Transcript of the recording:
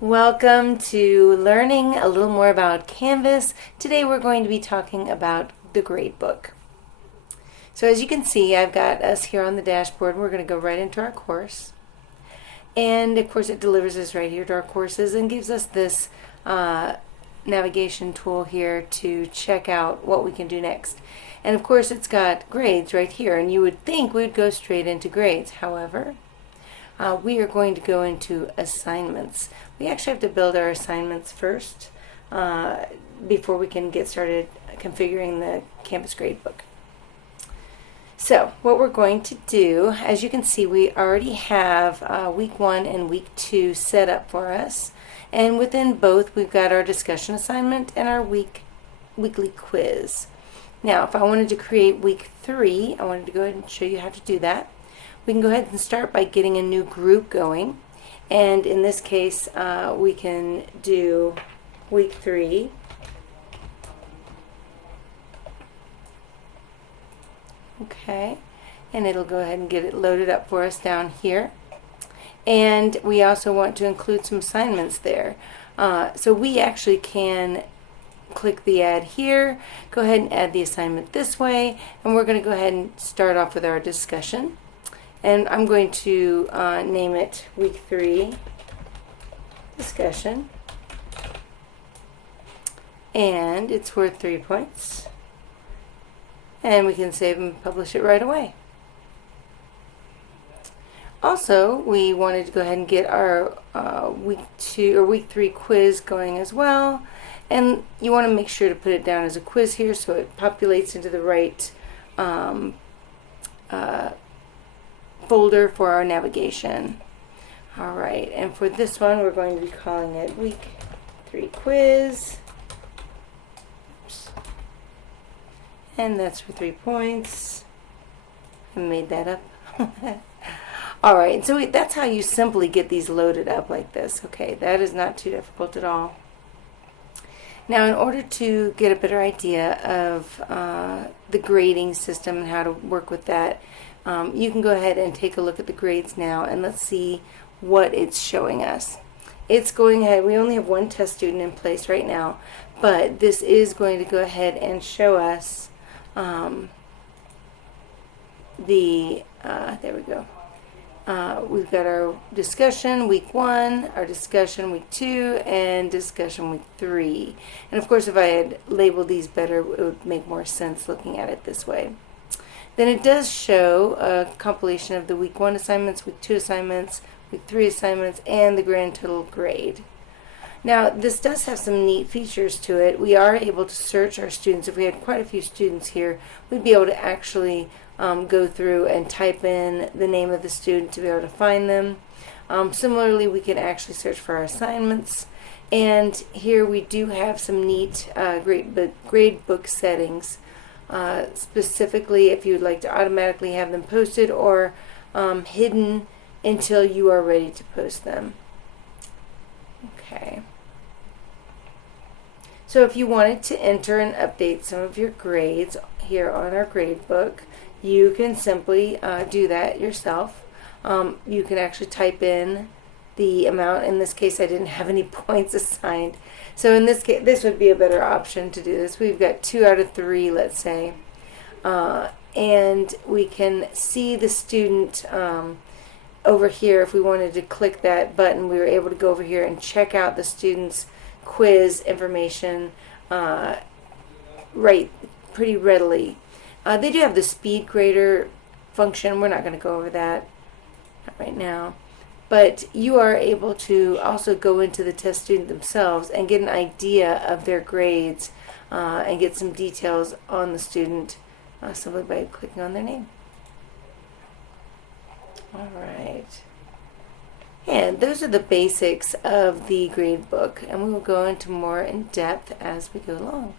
Welcome to learning a little more about Canvas. Today we're going to be talking about the gradebook. So as you can see, I've got us here on the dashboard. We're going to go right into our course. And of course it delivers us right here to our courses and gives us this navigation tool here to check out what we can do next. And of course it's got grades right here, and you would think we'd go straight into grades. However, we are going to go into assignments. We actually have to build our assignments first before we can get started configuring the Canvas Gradebook. So what we're going to do, as you can see, we already have week 1 and week 2 set up for us. And within both, we've got our discussion assignment and our weekly quiz. Now, if I wanted to create week 3, I wanted to go ahead and show you how to do that. We can go ahead and start by getting a new group going, and in this case we can do week 3. Okay, and it'll go ahead and get it loaded up for us down here. And we also want to include some assignments there, so we actually can click the add here, go ahead and add the assignment this way, and we're going to go ahead and start off with our discussion. And I'm going to name it week 3 discussion, and it's worth 3 points, and we can save and publish it right away. Also, we wanted to go ahead and get our week 3 quiz going as well, and you want to make sure to put it down as a quiz here so it populates into the right folder for our navigation. Alright, and for this one we're going to be calling it week 3 quiz. Oops. And that's for 3 points. I made that up. Alright, so that's how you simply get these loaded up like this. Okay, that is not too difficult at all. Now, in order to get a better idea of the grading system and how to work with that, you can go ahead and take a look at the grades now, and let's see what it's showing us. It's going ahead, we only have one test student in place right now, but this is going to go ahead and show us there we go. We've got our discussion week 1, our discussion week 2, and discussion week 3. And of course, if I had labeled these better, it would make more sense looking at it this way. Then it does show a compilation of the week 1 assignments, week 2 assignments, week 3 assignments, and the grand total grade. Now, this does have some neat features to it. We are able to search our students. If we had quite a few students here, we'd be able to actually go through and type in the name of the student to be able to find them. Similarly, we can actually search for our assignments. And here we do have some neat gradebook settings. Specifically, if you would like to automatically have them posted or hidden until you are ready to post them. Okay. So if you wanted to enter and update some of your grades here on our gradebook, you can simply do that yourself. You can actually type in the amount. In this case, I didn't have any points assigned. So in this case, this would be a better option to do this. We've got 2 out of 3, let's say. And we can see the student over here. If we wanted to click that button, we were able to go over here and check out the student's quiz information right pretty readily. They do have the speed grader function. We're not going to go over that right now. But you are able to also go into the test student themselves and get an idea of their grades and get some details on the student simply by clicking on their name. Alright. And those are the basics of the gradebook, and we will go into more in depth as we go along.